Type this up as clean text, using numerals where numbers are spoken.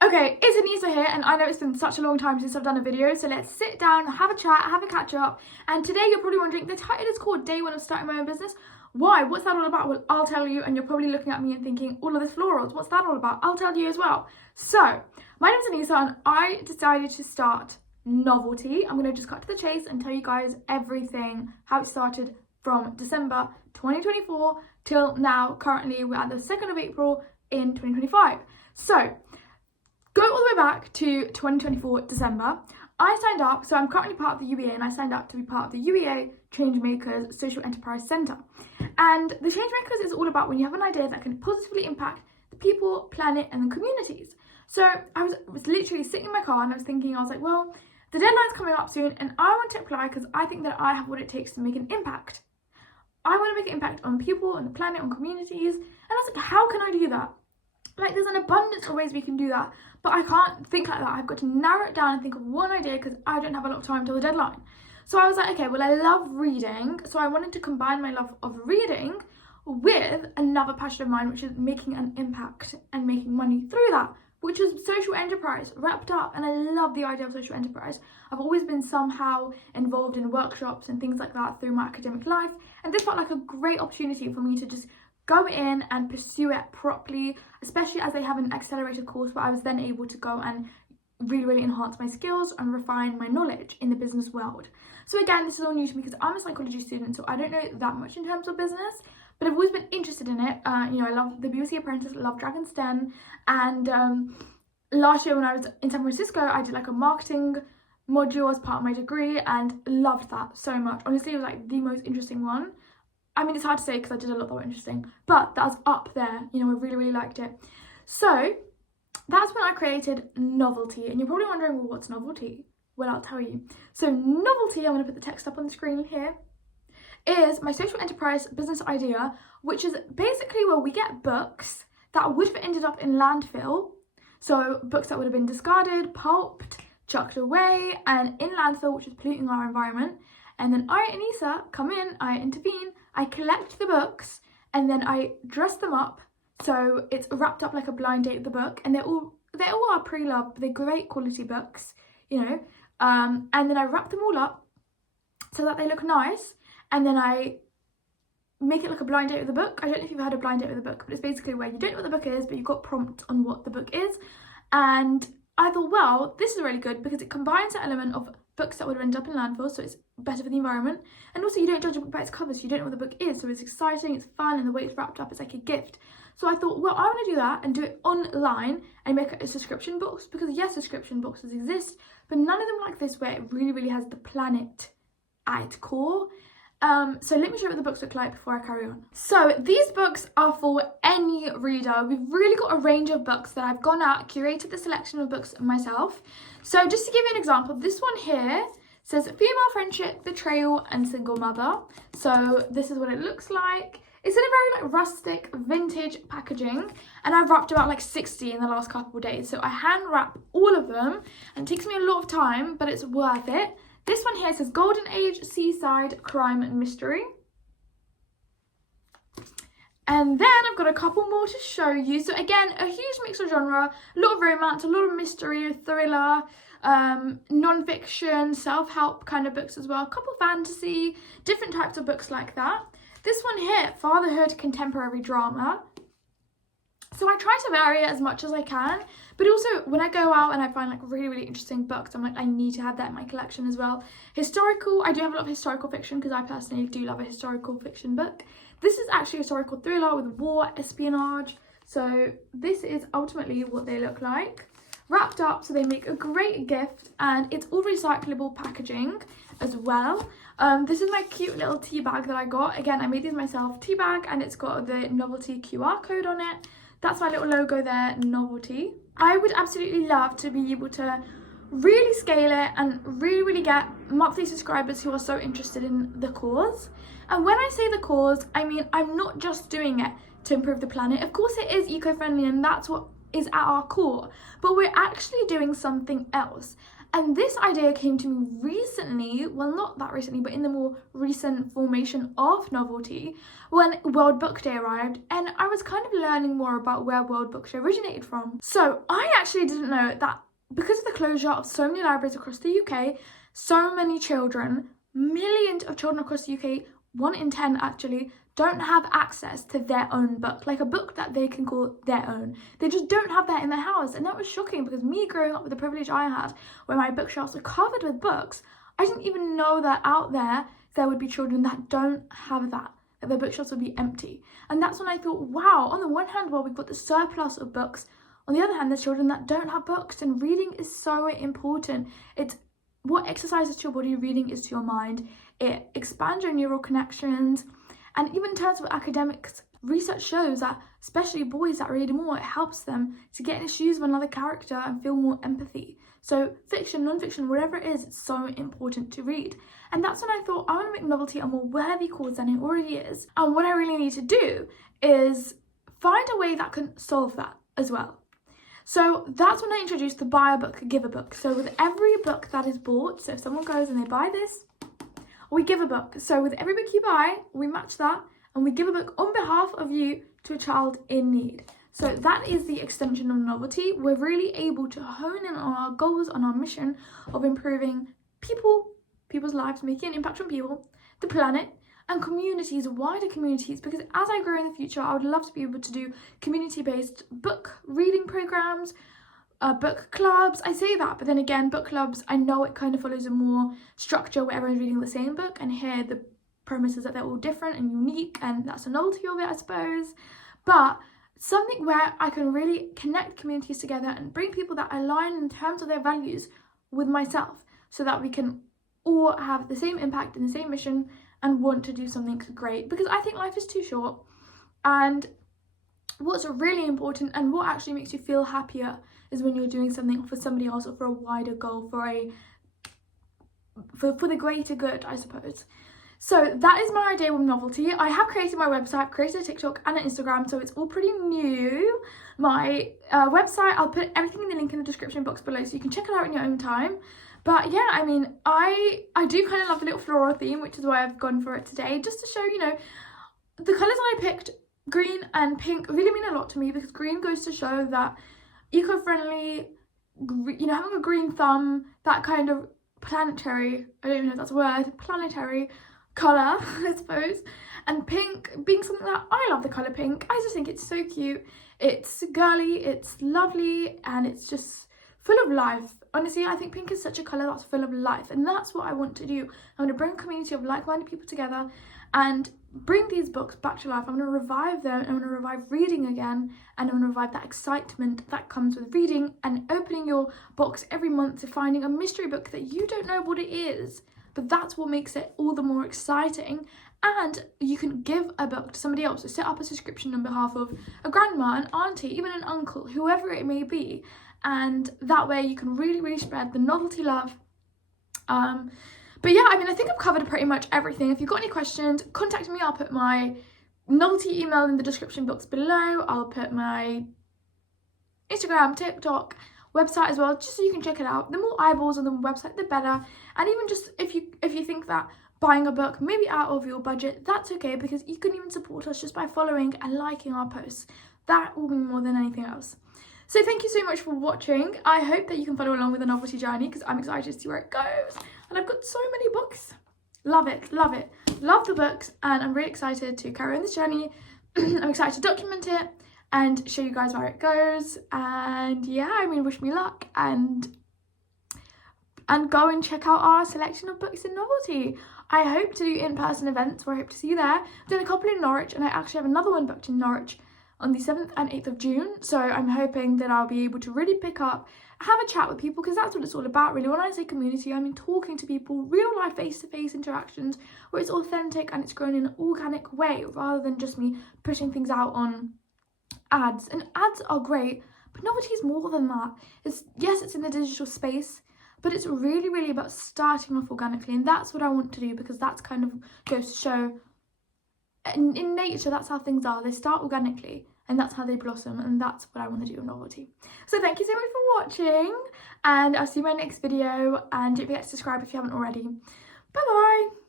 Okay, it's Anissa here, and I know it's been such a long time since I've done a video, so let's sit down, have a chat, have a catch up. And today you're probably wondering, the title is called Day 1 of Starting My Own Business. Why? What's that all about? Well, I'll tell you, and you're probably looking at me and thinking, all of this florals, what's that all about? I'll tell you as well. So, my name's Anissa, and I decided to start Novelty. I'm going to just cut to the chase and tell you guys everything, how it started from December 2024 till now. Currently, we're at the 2nd of April in 2025. So, go all the way back to 2024 December. I signed up, so I'm currently part of the UEA, and I signed up to be part of the UEA Changemakers Social Enterprise Centre. And the Changemakers is all about when you have an idea that can positively impact the people, planet, and the communities. So I was literally sitting in my car and I was like, well, the deadline's coming up soon, and I want to apply because I think that I have what it takes to make an impact. I want to make an impact on people, on the planet, on communities. And I was like, how can I do that? Like, there's an abundance of ways we can do that, but I can't think like that. I've got to narrow it down and think of one idea because I don't have a lot of time till the deadline. So I was like, okay, well, I love reading. So I wanted to combine my love of reading with another passion of mine, which is making an impact and making money through that, which is social enterprise wrapped up. And I love the idea of social enterprise. I've always been somehow involved in workshops and things like that through my academic life. And this felt like a great opportunity for me to just go in and pursue it properly, especially as they have an accelerated course where I was then able to go and really enhance my skills and refine my knowledge in the business world. So again, this is all new to me because I'm a psychology student, so I don't know that much in terms of business, but I've always been interested in it. I love the BBC Apprentice, love Dragon's Den, and last year when I was in San Francisco, I did like a marketing module as part of my degree and loved that so much. Honestly, it was like the most interesting one. I mean, it's hard to say because I did a lot that were interesting, but that was up there. I really liked it. So that's when I created Novelty. And you're probably wondering, well, what's Novelty? Well, I'll tell you. So Novelty, I'm going to put the text up on the screen here, is my social enterprise business idea, which is basically where we get books that would have ended up in landfill. So books that would have been discarded, pulped, chucked away, and in landfill, which is polluting our environment. And then I and Isa come in, I intervene, I collect the books, and then I dress them up so it's wrapped up like a blind date of the book, and they all are pre-loved, they're great quality books, and then I wrap them all up so that they look nice, and then I make it like a blind date with the book. I don't know if you've had a blind date with a book, but it's basically where you don't know what the book is, but you've got prompts on what the book is. And I thought, well, this is really good because it combines the element of books that would have ended up in landfill, so it's better for the environment, and also you don't judge a book by its cover, so you don't know what the book is, so it's exciting, it's fun, and the way it's wrapped up, it's like a gift. So I thought, well, I want to do that and do it online and make it a subscription box, because yes, subscription boxes exist, but none of them like this where it really has the planet at its core. So let me show you what the books look like before I carry on. So these books are for any reader. We've really got a range of books that I've gone out, curated the selection of books myself. So just to give you an example, this one here says Female Friendship, Betrayal, and Single Mother. So this is what it looks like. It's in a very rustic, vintage packaging, and I've wrapped about 60 in the last couple of days. So I hand wrap all of them, and it takes me a lot of time, but it's worth it. This one here says Golden Age, Seaside, Crime and Mystery. And then I've got a couple more to show you. So again, a huge mix of genre, a lot of romance, a lot of mystery, thriller, non-fiction, self-help kind of books as well, a couple fantasy, different types of books like that. This one here, Fatherhood, Contemporary Drama. So I try to vary it as much as I can, but also when I go out and I find really interesting books, I'm like, I need to have that in my collection as well. Historical, I do have a lot of historical fiction because I personally do love a historical fiction book. This is actually a historical thriller with war, espionage. So this is ultimately what they look like. Wrapped up so they make a great gift, and it's all recyclable packaging as well. This is my cute little tea bag that I got. Again, I made these myself, tea bag, and it's got the Novelty QR code on it. That's my little logo there, Novelty. I would absolutely love to be able to really scale it and really get monthly subscribers who are so interested in the cause. And when I say the cause, I mean, I'm not just doing it to improve the planet. Of course it is eco-friendly and that's what is at our core, but we're actually doing something else. And this idea came to me recently, well, not that recently, but in the more recent formation of Novelty, when World Book Day arrived, and I was kind of learning more about where World Book Day originated from. So I actually didn't know that because of the closure of so many libraries across the UK, so many children, millions of children across the UK, 1 in 10 actually, don't have access to their own book, like a book that they can call their own. They just don't have that in their house. And that was shocking, because me growing up with the privilege I had, where my bookshelves are covered with books, I didn't even know that out there would be children that don't have that their bookshelves would be empty. And that's when I thought, wow, on the one hand, well, we've got the surplus of books. On the other hand, there's children that don't have books, and reading is so important. It's what exercises to your body, reading is to your mind. It expands your neural connections. And even in terms of academics, research shows that especially boys that read more, it helps them to get in the shoes of another character and feel more empathy. So fiction, non-fiction, whatever it is, it's so important to read. And that's when I thought, I want to make Novelty a more worthy cause than it already is. And what I really need to do is find a way that can solve that as well. So that's when I introduced the buy a book, give a book. So with every book that is bought, so if someone goes and they buy this, we give a book. So with every book you buy, we match that and we give a book on behalf of you to a child in need. So that is the extension of Novelty. We're really able to hone in on our goals, on our mission of improving people's lives, making an impact on people, the planet, and communities, wider communities, because as I grow in the future, I would love to be able to do community-based book reading programs, book clubs. I say that, but then again, book clubs, I know it kind of follows a more structure where everyone's reading the same book, and here the premise is that they're all different and unique, and that's the novelty of it, I suppose. But something where I can really connect communities together and bring people that align in terms of their values with myself, so that we can all have the same impact and the same mission and want to do something great, because I think life is too short, and what's really important and what actually makes you feel happier is when you're doing something for somebody else or for a wider goal, for the greater good, I suppose. So that is my idea with Novelty. I have created my website, created a TikTok and an Instagram, so it's all pretty new. My website, I'll put everything in the link in the description box below so you can check it out in your own time. But yeah, I mean, I do kind of love the little floral theme, which is why I've gone for it today, just to show, you know, the colours I picked, green and pink, really mean a lot to me, because green goes to show that eco-friendly, you know, having a green thumb, that kind of planetary, I don't even know if that's a word, planetary colour, I suppose. And pink being something that I love, the colour pink. I just think it's so cute. It's girly, it's lovely, and it's just full of life. Honestly, I think pink is such a colour that's full of life, and that's what I want to do. I want to bring a community of like-minded people together and bring these books back to life. I'm going to revive them, and I'm going to revive reading again, and I'm going to revive that excitement that comes with reading and opening your box every month to finding a mystery book that you don't know what it is, but that's what makes it all the more exciting. And you can give a book to somebody else, so set up a subscription on behalf of a grandma, an auntie, even an uncle, whoever it may be, and that way you can really spread the Novelty love. But yeah, I mean, I think I've covered pretty much everything. If you've got any questions, contact me. I'll put my Novelty email in the description box below. I'll put my Instagram, TikTok, website as well, just so you can check it out. The more eyeballs on the website, the better. And even just if you think that buying a book may be out of your budget, that's okay, because you can even support us just by following and liking our posts. That will be more than anything else. So thank you so much for watching. I hope that you can follow along with the Novelty journey, because I'm excited to see where it goes. And I've got so many books. Love it, love it. Love the books, and I'm really excited to carry on this journey. I'm excited to document it and show you guys where it goes. And yeah, I mean, wish me luck, and go and check out our selection of books in Novelty. I hope to do in-person events where I hope to see you there. I've done a couple in Norwich, and I actually have another one booked in Norwich on the 7th and 8th of June. So I'm hoping that I'll be able to really pick up, have a chat with people, because that's what it's all about really. When I say community, I mean talking to people, real life face-to-face interactions where it's authentic and it's grown in an organic way, rather than just me pushing things out on ads. And ads are great, but Novelty is more than that. Yes, it's in the digital space, but it's really about starting off organically, and that's what I want to do, because that's kind of goes to show in nature, that's how things are. They start organically and that's how they blossom, and that's what I want to do with novelty. So thank you so much for watching, and I'll see you in my next video, and don't forget to subscribe if you haven't already. Bye bye.